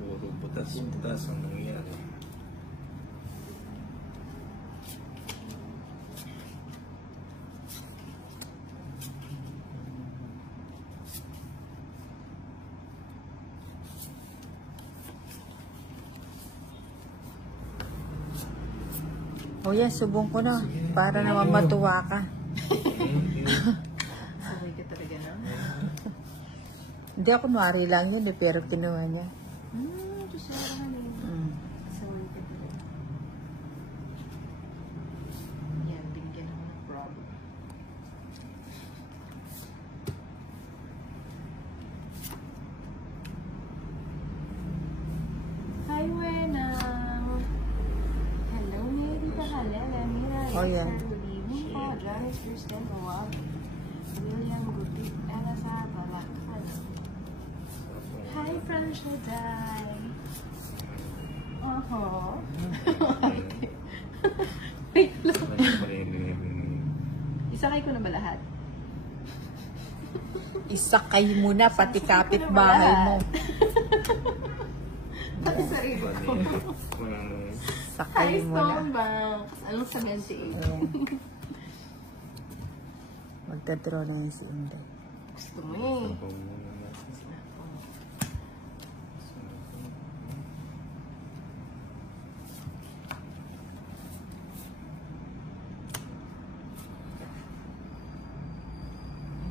Puro butas-butas ang nangyayari. O yan, subong ko na. Para naman matuwa ka. Sabay ka talaga na. Hindi ako kunwari lang yun eh, pero kinuha niya. Just na sabay ka talaga. Yan, binigyan ako ng problem. Hi, Wenang. Hello, Merita Halele. Mira, Oh, yeah. good evening po. Janice Kristen Awag. William Gutit. Ella sa Balakhan. Hi, Francia Dai. Wait lang. Isakay ko na ba lahat? Isakay mo na, pati kapitbahay mo. Pati sarili ko. Sakay Hi, mo na. Stonebanks. Anong sabihan si Ava? Ayan. Magdadraw na yan si Inday. Gusto mo eh.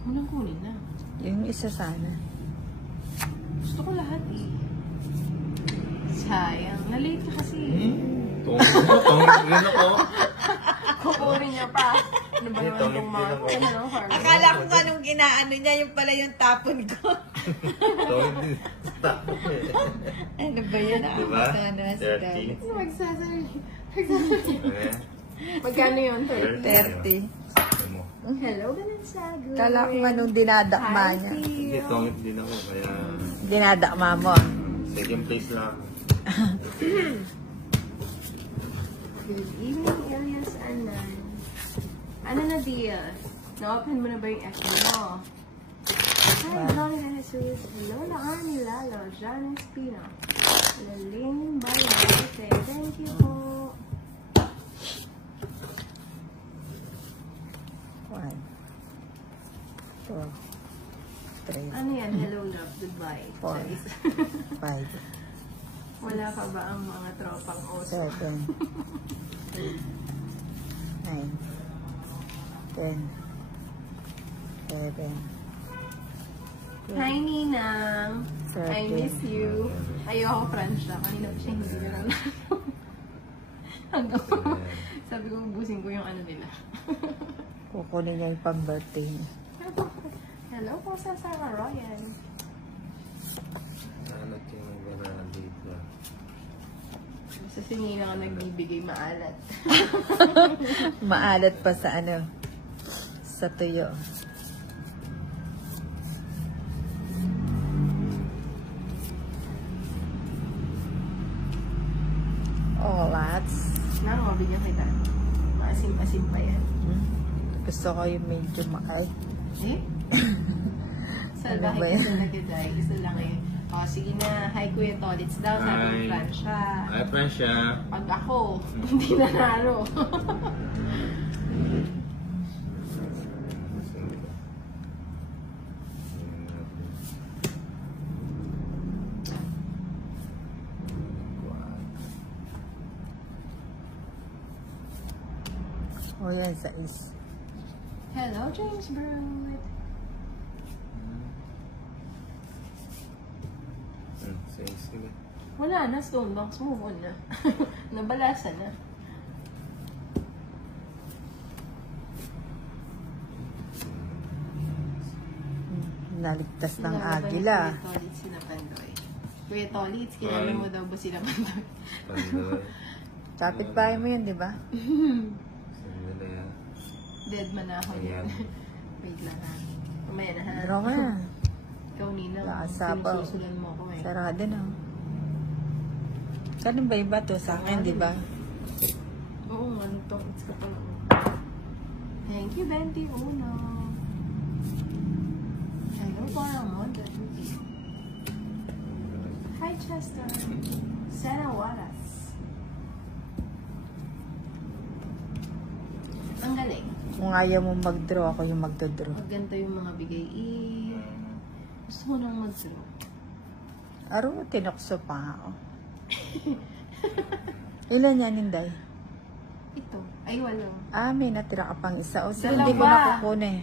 Unang kunin na. Yung isa sana. Gusto ko lahat eh. Sayang. Na-late ka kasi. Tungin ako. Kukunin niya pa. Ano ba naman itong mga Akala ko nga nung ginaano niya, yung pala yung tapon ko. Ano ba yun? Diba? Sana si 30. Dalit. Magsasali. Magkano yun? 30. Hello, Banansagos. Kala ko nga nung dinadakma niya. Hindi, tungit din ako. Kaya, Dinadakma mo. second place lang. Good evening, Elias Anan. Ano na deal? Na-open mo na ba yung FB mo? Hi, Johnny de Jesus. Hello, Laani Lalo. Janice Pino. Laling Bayote. Thank you po. 1, 2, 3, Ano yan? Hello, love. Goodbye. 4, 5, Wala pa ba ang mga tropang oso? 7, 8, 9, 10, 11, Hi, Ninang. I 13. miss you. Ayoko, Francia. Kanina pa siya hindi na lang. Sabi ko, ubusin ko yung ano nila. Kukunin niya yung pang-birthday niya. Hello po sa Sarah Royan. Ano yung mga dito? Sa sinina ka nagbibigay maalat. Maalat pa sa ano, sa tuyo. Oh, lots. Nang mabigyan kita. Maasim-asim pa yan. Gusto ko yung medyo makay. Eh? Ano ba Salbahe yan? kasi nag-die. Gusto lang eh. O, sige na. Hi, Kuya Tolits daw. Sabi ni Hi. Francia. Ay, Francia. Pag ako, hindi nanalo. Oh, yan, sa is. Hello, James Brood. Sige. Wala na, Stonebox. Move on na. Nabalasa na. Naligtas ng Sinama ba ni agila. Kuya Tolits sila Pandoy? Kuya Tolits, kilala mo daw ba sila Pandoy? Pandoy. Kapit bahay mo yun, di ba? Sandali yan. Dead man na ako Ayan. yun. Wait lang ha. Mamaya na ha. Draw mo na. Ikaw, Nina. Nakasapaw. Sinususulan mo ako eh. Sarado na. Ganun ba iba to sa akin, di ba? Oo, ano to? It's ka pala. Thank you, 21. Hello, Paramon. Hi, Chester. Sana Waras. Ang galing. Kung ayaw mo mag-draw, ako yung magdodraw. Pag ganito yung mga bigay, gusto mo nang mag-draw. Aro, tinokso pa ako. Ilan yan, Inday? Ito. Ay, wala. May natira ka pang isa. O, sige, Dalawa. hindi ko nakukunin.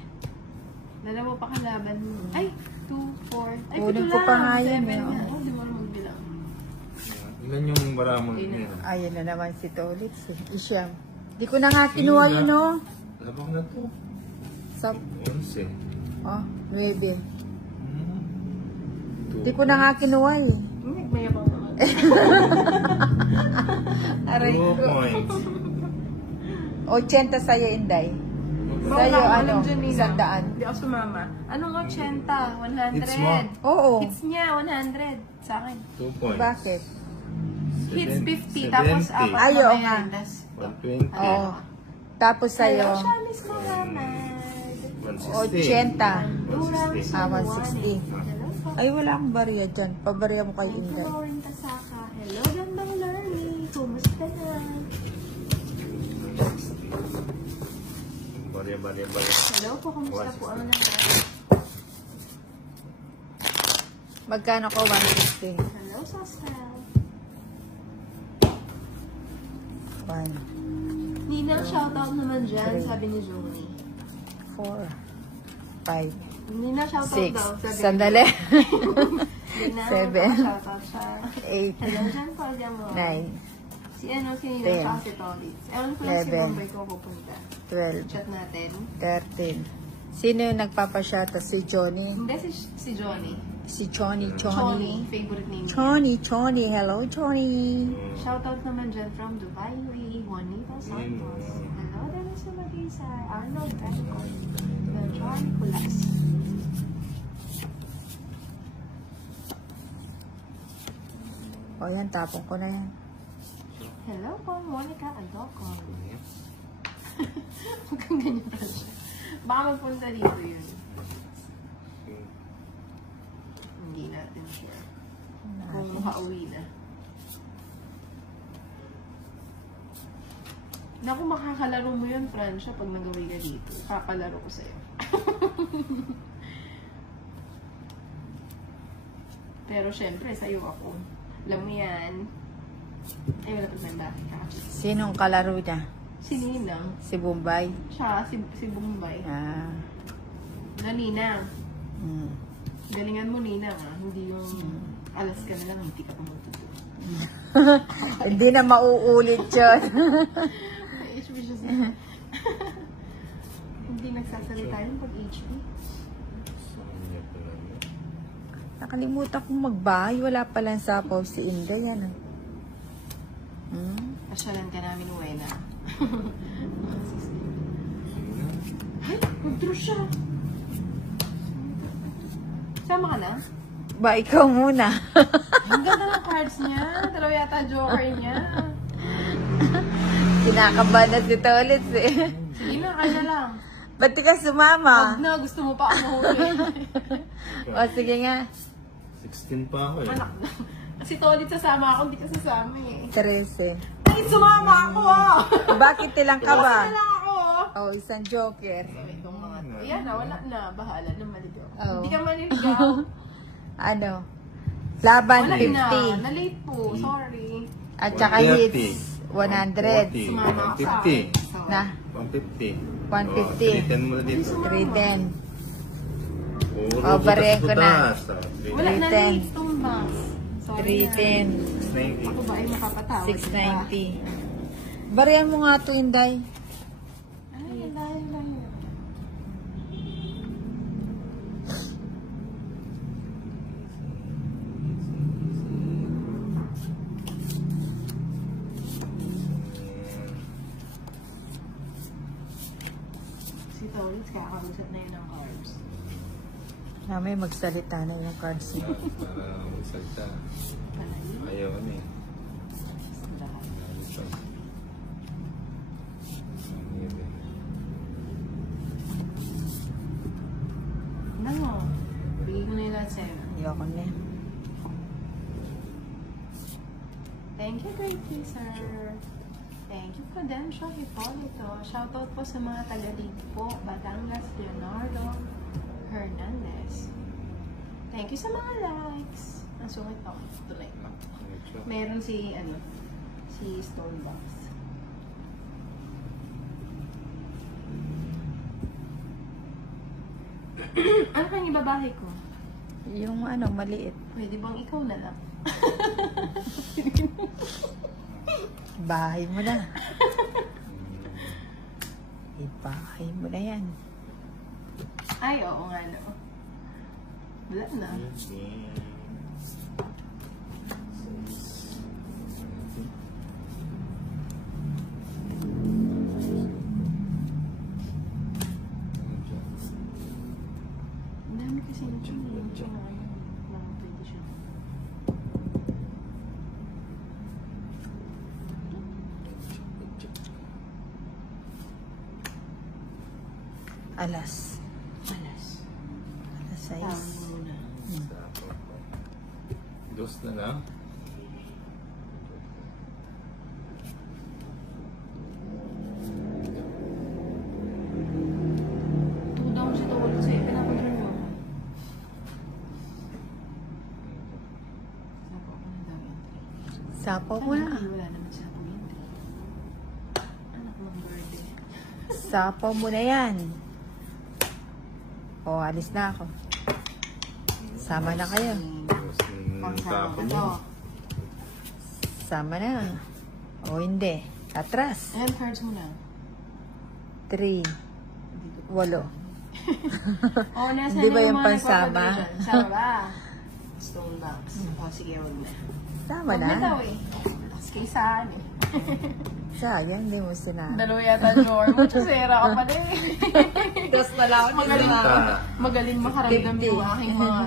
Dalawa pa kalaban mo. Ay, 2, 4. Ay, Kunin ito ko lang. pa nga yun, 7 eh, nga. oh. Oh, di mo na magbilang. Ilan yung bara mo nila? Ayun na naman si Tolitz. Isyam. Di ko na nga kinuha yun, oh. Labak na to. Sa, 11. 9. Di ko na nga kinuha, eh. Nagmayabang naman. Aray 2 ko. points. 80 sa'yo, Inday. Sa'yo, ano, 100. Hindi ako sumama. Anong 80? 100? Hits mo? Oo. Hits niya, 100. Sa akin. 2 points. Bakit? Hits 50. 70. Tapos apat Ayaw na nga. bayan. Tas, 120. Oo. Tapos sa'yo, Hello, Shamis Mohammed. 160. 80. 160. Hello, Ay, wala akong barya dyan. Pabarya mo kay Inday. Lauren Tasaka. Hello, gandang Lorny. Kumusta na? Barya. Hello po, kumusta po ang lahat? Magkano ko? 160. Hello, Sosel. 1, Nina, shoutout naman dyan, Three. sabi ni Joni. 4, 5, Nina, shoutout daw, 6. sabi Sandali. Nina, 7. shoutout siya. 8, Hello dyan po, dyan mo. 9, Si Nina, 10. tsaka si Tolitz. Ewan ko lang si 11. Bombay ko pupunta. 12, Chat natin. 13. Sino yung nagpapasyata? Si Johnny? Hindi, si Johnny. Si Johnny. Favorite name. Johnny. Hello, Johnny. Shoutout naman dyan from Dubai, UAE, Juanito Santos. Hello, Dennis Mag-isar, Arnold Bacon, Beltran Kulas. O yan, tapong ko na yan. Hello po, Monica Adocon. Huwag kang ganyan pa siya. Baka magpunta dito yun. Hindi natin sure. Kung makauwi na. Naku, makakalaro mo yun, Francia, pag nagawin ka dito. Kakalaro ko sa'yo. Pero syempre, sa'yo ako. Alam mo yan. Ay, wala pa banda. Sinong kalaro niya? Si Ninang. Si Bombay? Siya, si Bombay. Na Ninang. Galingan mo, Ninang, ah. Hindi yung alas ka na lang, hindi ka pa magtuto. Hindi na mauulit yun. HP siya hindi nagsasalita yun pag HP. Nakalimutan kong magbahay. Wala palang sapaw si Inday. Yan. Pasyalan ka namin, Uwena. Ay, mag-draw siya. Sama ka na? Ba, ikaw muna. Ang ganda ng cards niya. Dalawa yata joker niya. Kinakabahan na si Tolitz eh. Sige na, kaya lang. Ba't di ka sumama? Huwag na, gusto mo pa ako mahuli. O, sige nga. 16 pa ako eh. Anak na. Si Tolit sasama ako, hindi ka sasama eh. 13. Ay, sumama ako ah! Bakit ilang ka ba? Sumama lang ako. Oh, isang joker. So, itong mga to. Yan na, wala na. Bahala na maligaw. Oh. Hindi ka maliligaw. Ano? Laban Wala 50. na. Na-late po. Sorry. At saka 130. hits 100. Sumama ako sa 150. akin. So, Na? 150. 150. 310 mo na dito. 310. Puro Oh, bariyan ko na. butas-butas. wala na 310. late tumbas. Sorry na. 310. 690. Ako ba ay makapatawad? 690. Bariyan mo nga to, Inday. Ay, ang dahil lang yun. Si Tolit, kakausap na yun ng carbs. Mamay magsalita na yung cards niya. Para magsalita. Palayin. Ayaw ano eh. Lahat. Ano pa? Ano mo? Bigay ko na yung lahat sa'yo. Ayoko na. Thank you, great sir. Thank you, Cadencio Hipolito. Shoutout po sa mga taga dito po. Batangas, Leonardo Hernandez. Thank you sa mga likes. Ang sungit ako. Tuloy. Meron si, si Stonebox. Ano kang ibabahay ko? Yung maliit. Pwede bang ikaw na lang? Bahay mo na. Ibahay mo na yan. Ay, oo nga, no. Wala na. Ang dami kasi nito yung pwede siya. Alas. Alas. Alas 6. Tawag muna. Dos na lang. Daw siya tawag sa'yo. Pinapunta mo. Sapo ko na daw yan. Sapaw mo na. Wala naman sapo yun. Anak mong birthday. Sapaw mo na yan. O, alis na ako. Sama na kayo. Pagsama Tapon to. mo. Sama na. O, hindi. Atras. Ayan, cards mo na. 3. 8. Oh, nasa Hindi ba yung pansama? Sama ba? Stone box. O, sige, huwag na. Sama Huwag na daw na. eh. Tapos kay saan eh. Sayang, hindi mo sinabi. Dalawa yata drawer mo. Chusera ka pa din. Dos na lang ako. Magaling makaramdam yung aking mga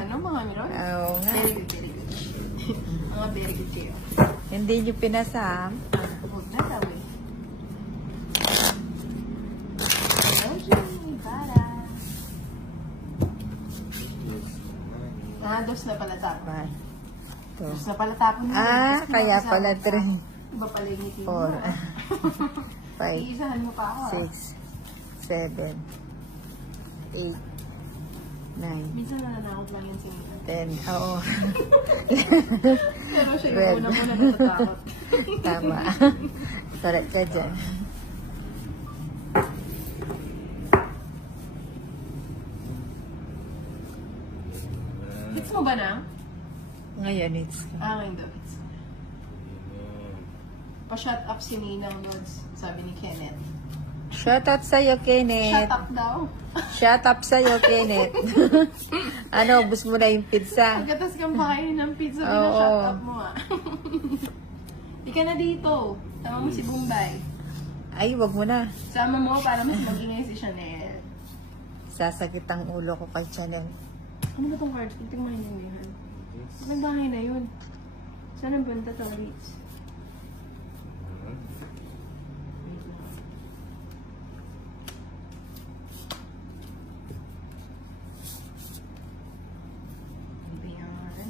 mirror. Oo nga. Very good, very good. Mga very good kayo. Hindi nyo pinasam. Huwag na daw eh. Okay, para. Dos na pala tapon. 1, 2. Dos na pala tapon. Kaya pala 3, Iba pala yung ngiti 4, mo. 5, Iisahan mo pa ako. 6, 7, 8, 9, Minsan nananakot lang yan si Mila. 10. Oo. Pero siya Red. yung una-una natatakot. Tama. Correct ka dyan. Hits mo ba na? Ngayon, it's... Ngayon daw hits. Pa-shut up si Ninang Lods, sabi ni Kenneth. Shut up sa'yo, Kenneth. Shut up daw. Shut up sa'yo, Kenneth. Ano, ubus mo na yung pizza. Pagkatas kang pakain ng pizza, Oo. shut up mo ah. Di ka na dito. Sama mo si Bombay. Ay, wag mo na. Sama mo para mas mag-ingay si Chanel. Sasakit ang ulo ko kay Chanel. Ano ba itong cards? Tingnan mo yun. Nagbahay na yun. Saan ang banta to, Ritz? Wait lang. Bayaran.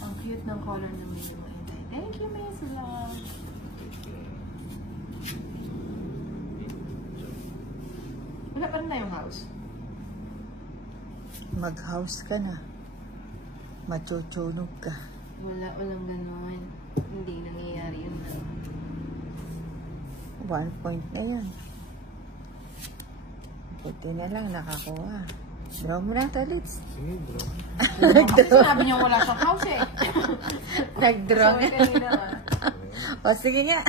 Ang cute ng color ng Milo. Thank you, Miss Love. Wala pa rin na yung house. Mag-house ka na. Machuchunog ka. Walang ganon. Hindi nangyayari yun na. 1 point na yan. Buti na lang nakakuha. Draw mo na, Talits. Sige, bro. Kasi sinabi niya wala siyang house eh. Nag-draw So, ito yun naman. O, sige nga.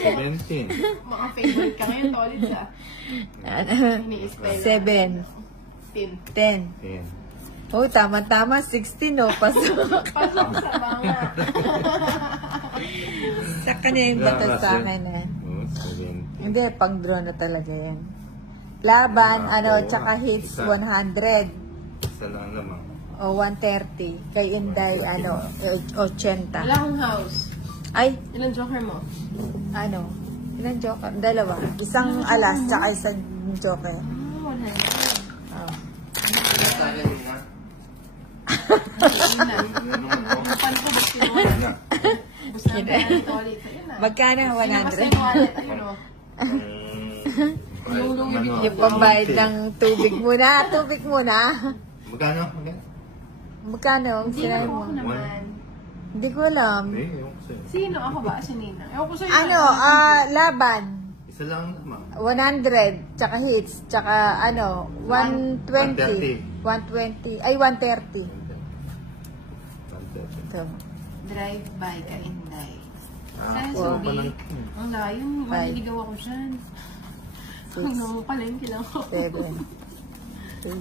17. Mga favorite ka ngayon, Tolits ah. Ini-spell. 7. 10. 10. Oh, tama-tama. 16, oh. Pasok. Pasok sa banga. Saka na yung batas sa akin, eh. Oh, 17. Hindi, pang-draw na talaga yan. Laban, tsaka hits Isa. 100. Isa lang naman. O 130. Kay Inday, 80. Wala akong house. Ay, Ilang joker mo? Ilang joker? Dalawa. Isang alas, tsaka isang joker. Wala na. Oh. Tagal yun na. Ina. Ano naman ako? Paano ko ba sinuha? Ano? Gusto na kaya ito ulit. Ayun na. Magkano? Sino kasi 100? yung wallet? Ayun o. Yung pambayad ng tubig muna. Tubig muna. Magkano? Magkano? Magkano? Ang Hindi sinabi na mo? ako naman. Hindi ko alam. Eh, ewan ko sa'yo. Sino? Ako ba? Si Nina. Ewan ko sa'yo. Ano? Laban. Isa lang naman. 100. Tsaka hits. Tsaka ano? 120. 120. Ay, 130. Ito. Drive-by ka, Inday. Ah, Sa wow. Subic. Ang layo. Maliligaw ako dyan. Ang naman palengke lang ako. 7, 8,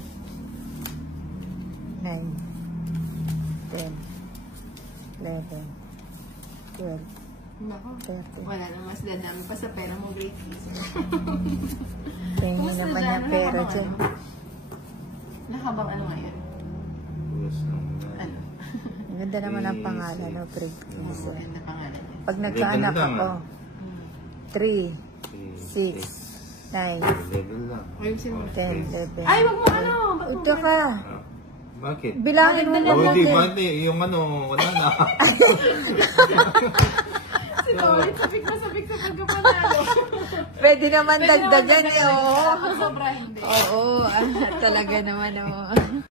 9, 10, 11, 12, Nako. 13. Wala na mas dadami pa sa pera mo, great kiss. Tingin naman ng pera dyan. Nakabang ano ngayon? Ano? Ang ganda naman ang pangalan, no? Fred Ano Quince. na pangalan niya? Pag nagkaanak Level lang, ako, ah. 3, 6, 9, Level lang. Ayusin mo. 10, 11. Ay, wag mo ano! Ba't mo Ito ka. Ah, bakit? Bilangin mo Maganda Oh, muna. di Ken. ba? Yung ano, wala na. Si Tolly, sabik na sabik sa pagkapanalo. Pwede naman dagdagan eh, oo. Sobra hindi. Oo, talaga naman, oo.